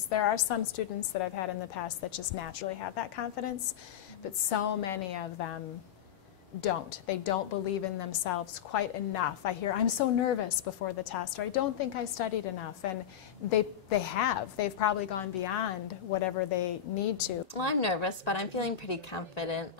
students. There are some students that I've had in the past that just naturally have that confidence, but so many of them don't. They don't believe in themselves quite enough. I hear, I'm so nervous before the test, or I don't think I studied enough. And they have. They've probably gone beyond whatever they need to. Well, I'm nervous, but I'm feeling pretty confident.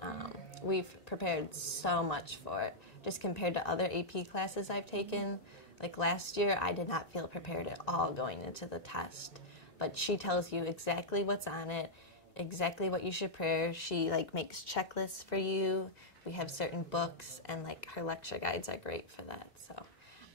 We've prepared so much for it. Just compared to other AP classes I've taken, like last year, I did not feel prepared at all going into the test. But she tells you exactly what's on it, exactly what you should prepare. She makes checklists for you. We have certain books, and her lecture guides are great for that. So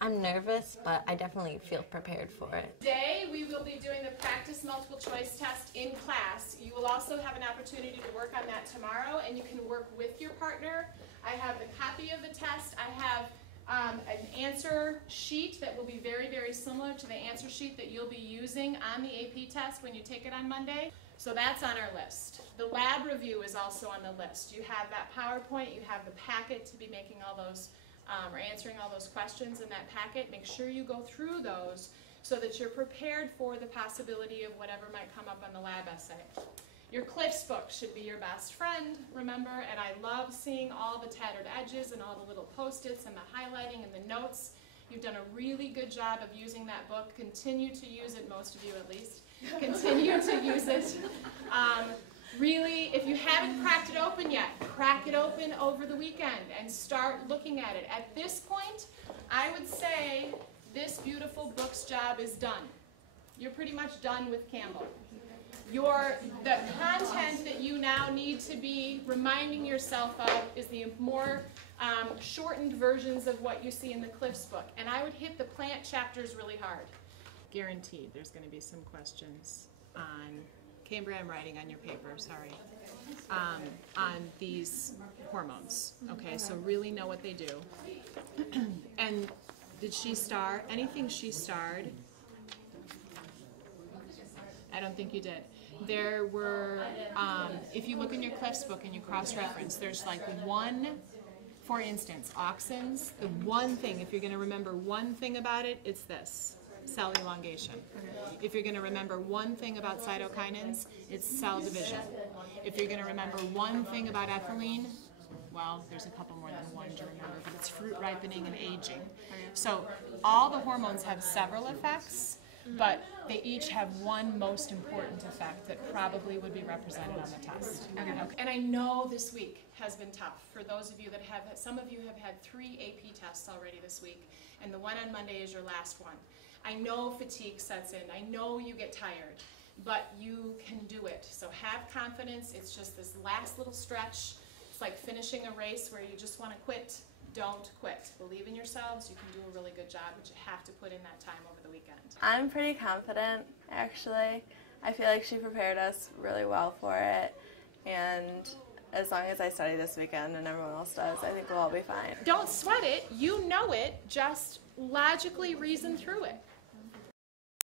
I'm nervous, but I definitely feel prepared for it. Today we will be doing the practice multiple choice test in class. You will also have an opportunity to work on that tomorrow, and you can work with your partner. I have the copy of the test. I have an answer sheet that will be very, very similar to the answer sheet that you'll be using on the AP test when you take it on Monday. So that's on our list. The lab review is also on the list. You have that PowerPoint, you have the packet to be making all those, or answering all those questions in that packet. Make sure you go through those so that you're prepared for the possibility of whatever might come up on the lab essay. Your Kris book should be your best friend, remember, and I love seeing all the tattered edges and all the little post-its and the highlighting and the notes. You've done a really good job of using that book. Continue to use it, most of you at least. Continue to use it. Really, if you haven't cracked it open yet, crack it open over the weekend and start looking at it. At this point, I would say this beautiful book's job is done. You're pretty much done with Campbell. The content that you now need to be reminding yourself of is the more shortened versions of what you see in the Kris book. And I would hit the plant chapters really hard. Guaranteed there's going to be some questions on Cambrian writing on your paper, sorry, on these hormones. Okay, so really know what they do. And did she star? Anything she starred? I don't think you did. There were, if you look in your Kris book and you cross-reference, there's one, for instance, auxins. The one thing, if you're going to remember one thing about it, it's this, cell elongation. If you're going to remember one thing about cytokinins, it's cell division. If you're going to remember one thing about ethylene, well, there's a couple more than one to remember, but it's fruit ripening and aging. So all the hormones have several effects, but they each have one most important effect that probably would be represented on the test. Okay. And I know this week has been tough for those of you that have, some of you have had 3 AP tests already this week, and the one on Monday is your last one. I know fatigue sets in, I know you get tired, but you can do it. So have confidence, it's just this last little stretch. It's like finishing a race where you just want to quit. Don't quit. Believe in yourselves. You can do a really good job, but you have to put in that time over the weekend. I'm pretty confident, actually. I feel like she prepared us really well for it, and as long as I study this weekend and everyone else does, I think we'll all be fine. Don't sweat it. You know it. Just logically reason through it.